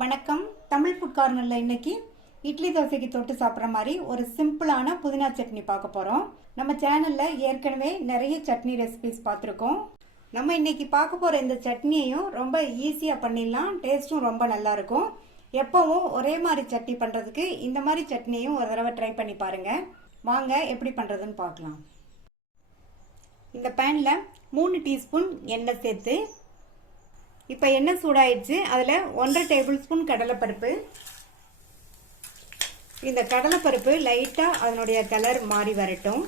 வணக்கம். தமிழ் ஃபுட் கார்னரில் இன்னைக்கு இட்லி தோசைக்கு தொட்டு சாப்பிட்ற மாதிரி ஒரு சிம்பிளான புதினா சட்னி பார்க்க போகிறோம். நம்ம சேனலில் ஏற்கனவே நிறைய சட்னி ரெசிபிஸ் பார்த்துருக்கோம். நம்ம இன்னைக்கு பார்க்க போகிற இந்த சட்னியையும் ரொம்ப ஈஸியாக பண்ணிடலாம். டேஸ்ட்டும் ரொம்ப நல்லாயிருக்கும். எப்பவும் ஒரே மாதிரி சட்னி பண்ணுறதுக்கு இந்த மாதிரி சட்னியும் ஒரு தடவை ட்ரை பண்ணி பாருங்கள். வாங்க எப்படி பண்ணுறதுன்னு பார்க்கலாம். இந்த பேனில் 3 டீஸ்பூன் எண்ணெய் சேர்த்து, இப்போ எண்ணெய் சூடாயிடுச்சு. அதில் 1.5 டேபிள் ஸ்பூன் கடலைப்பருப்பு. இந்த கடலைப்பருப்பு லைட்டாக அதனுடைய கலர் மாறி வரட்டும்.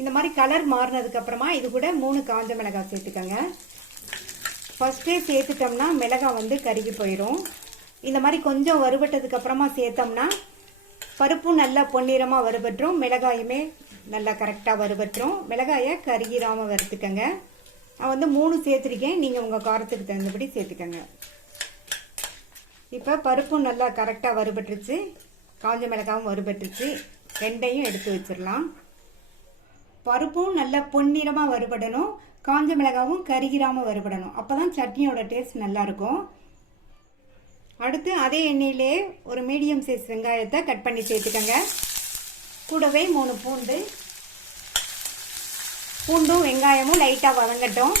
இந்த மாதிரி கலர் மாறினதுக்கப்புறமா இது கூட 3 காஞ்ச மிளகாய் சேர்த்துக்கோங்க. ஃபர்ஸ்டே சேர்த்துட்டோம்னா மிளகாய் கருகி போயிடும். இந்த மாதிரி கொஞ்சம் வறுபட்டதுக்கப்புறமா சேர்த்தோம்னா பருப்பும் நல்லா பொன்னிறமாக வறுபட்டுரும், மிளகாயுமே நல்லா கரெக்டாக வறுபட்டுரும். மிளகாயை கருகிராமல் வறுத்துக்கங்க. நான் 3 சேர்த்துருக்கேன், நீங்கள் உங்கள் காரத்துக்கு தகுந்தபடி சேர்த்துக்கங்க. இப்போ பருப்பும் நல்லா கரெக்டாக வறுபட்டுருச்சு, காஞ்ச மிளகாவும் வறுபட்டுருச்சு. ரெண்டையும் எடுத்து வச்சிடலாம். பருப்பும் நல்லா பொன்னிறமாக வறுபடணும், காஞ்ச மிளகாவும் கருகிராமல் வறுபடணும். அப்போ தான் சட்னியோட டேஸ்ட் நல்லாயிருக்கும். அடுத்து அதே எண்ணெயிலே ஒரு மீடியம் சைஸ் வெங்காயத்தை கட் பண்ணி சேர்த்துக்கங்க. கூடவே 3 பூண்டும் வெங்காயமும் லைட்டாக வதங்கட்டும்.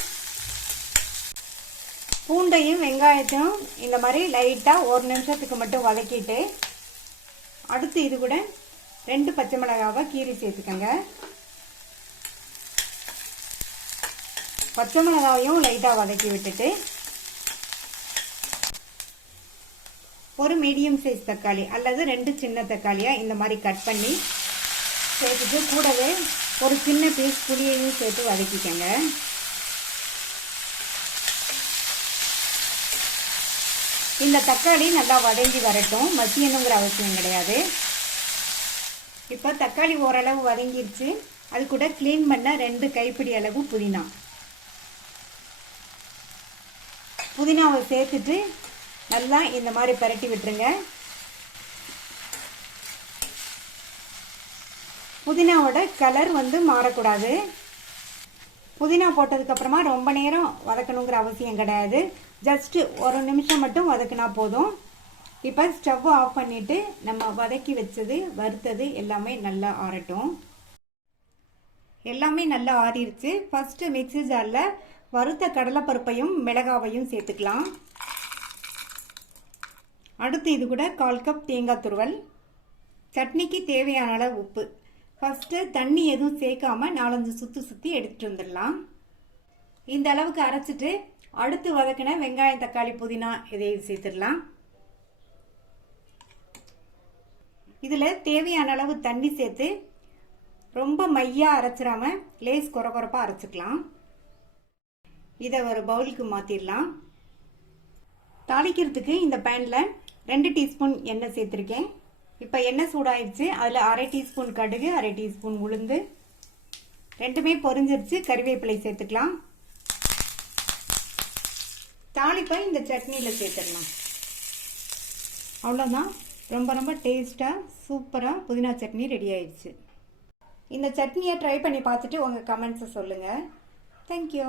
பூண்டையும் வெங்காயத்தையும் இந்த மாதிரி லைட்டாக 1 நிமிஷத்துக்கு மட்டும் வதக்கிட்டு, அடுத்து இது கூட 2 பச்சை மிளகாவை கீறி சேர்த்துக்கங்க. பச்சை மிளகாவையும் லைட்டாக வதக்கி விட்டுட்டு, ஒரு மீடியம் சைஸ் தக்காளி அல்லது 2 சின்ன தக்காளியாக இந்த மாதிரி கட் பண்ணி சேர்த்துட்டு, கூடவே ஒரு சின்ன பீஸ் புளியையும் சேர்த்து வதக்கிக்கங்க. இந்த தக்காளி நல்லா வதங்கி வரட்டும், மசியணுங்கிற அவசியம் கிடையாது. இப்போ தக்காளி ஓரளவு வதங்கிருச்சு. அது கூட க்ளீன் பண்ண 2 கைப்பிடி அளவு புதினாவை சேர்த்துட்டு நல்லா இந்த மாதிரி பரட்டி விட்டுருங்க. புதினாவோட கலர் மாறக்கூடாது. புதினா போட்டதுக்கப்புறமா ரொம்ப நேரம் வதக்கணுங்கிற அவசியம் கிடையாது. ஜஸ்ட் 1 நிமிஷம் மட்டும் வதக்கினா போதும். இப்போ ஸ்டவ் ஆஃப் பண்ணிவிட்டு நம்ம வதக்கி வச்சது வறுத்தது எல்லாமே நல்லா ஆறட்டும். எல்லாமே நல்லா ஆறிடுச்சு. ஃபஸ்ட்டு மிக்ஸி ஜாரில் வறுத்த கடலைப்பருப்பையும் மிளகாவையும் சேர்த்துக்கலாம். அடுத்து இது கூட 1/4 கப் தேங்காய் துருவல், சட்னிக்கு தேவையான அளவு உப்பு. ஃபஸ்ட்டு தண்ணி எதுவும் சேர்க்காம 4-5 சுற்றி எடுத்துகிட்டு வந்துடலாம். இந்த அளவுக்கு அரைச்சிட்டு அடுத்து வதக்கின வெங்காயம் தக்காளி புதினா இதையும் சேர்த்துடலாம். இதில் தேவையான அளவு தண்ணி சேர்த்து ரொம்ப மையாக அரைச்சிடாம லேஸ் கொரப்பாக அரைச்சிக்கலாம். இதை ஒரு பவுலுக்கு மாற்றிடலாம். தாளிக்கிறதுக்கு இந்த பேனில் 2 டீஸ்பூன் எண்ணெய் சேர்த்துருக்கேன். இப்போ எண்ணெய் சூடாயிடுச்சு. அதில் 1/2 டீஸ்பூன் கடுகு, 1/2 டீஸ்பூன் உளுந்து, ரெண்டுமே பொரிஞ்சிருச்சு. கறிவேப்பிலை சேர்த்துக்கலாம். தாளிப்பை இந்த சட்னியில் சேர்த்துடலாம். அவ்வளோதான். ரொம்ப ரொம்ப டேஸ்ட்டாக சூப்பராக புதினா சட்னி ரெடி ஆயிடுச்சு. இந்த சட்னியை ட்ரை பண்ணி பார்த்துட்டு உங்கள் கமெண்ட்ஸை சொல்லுங்கள். தேங்க்யூ.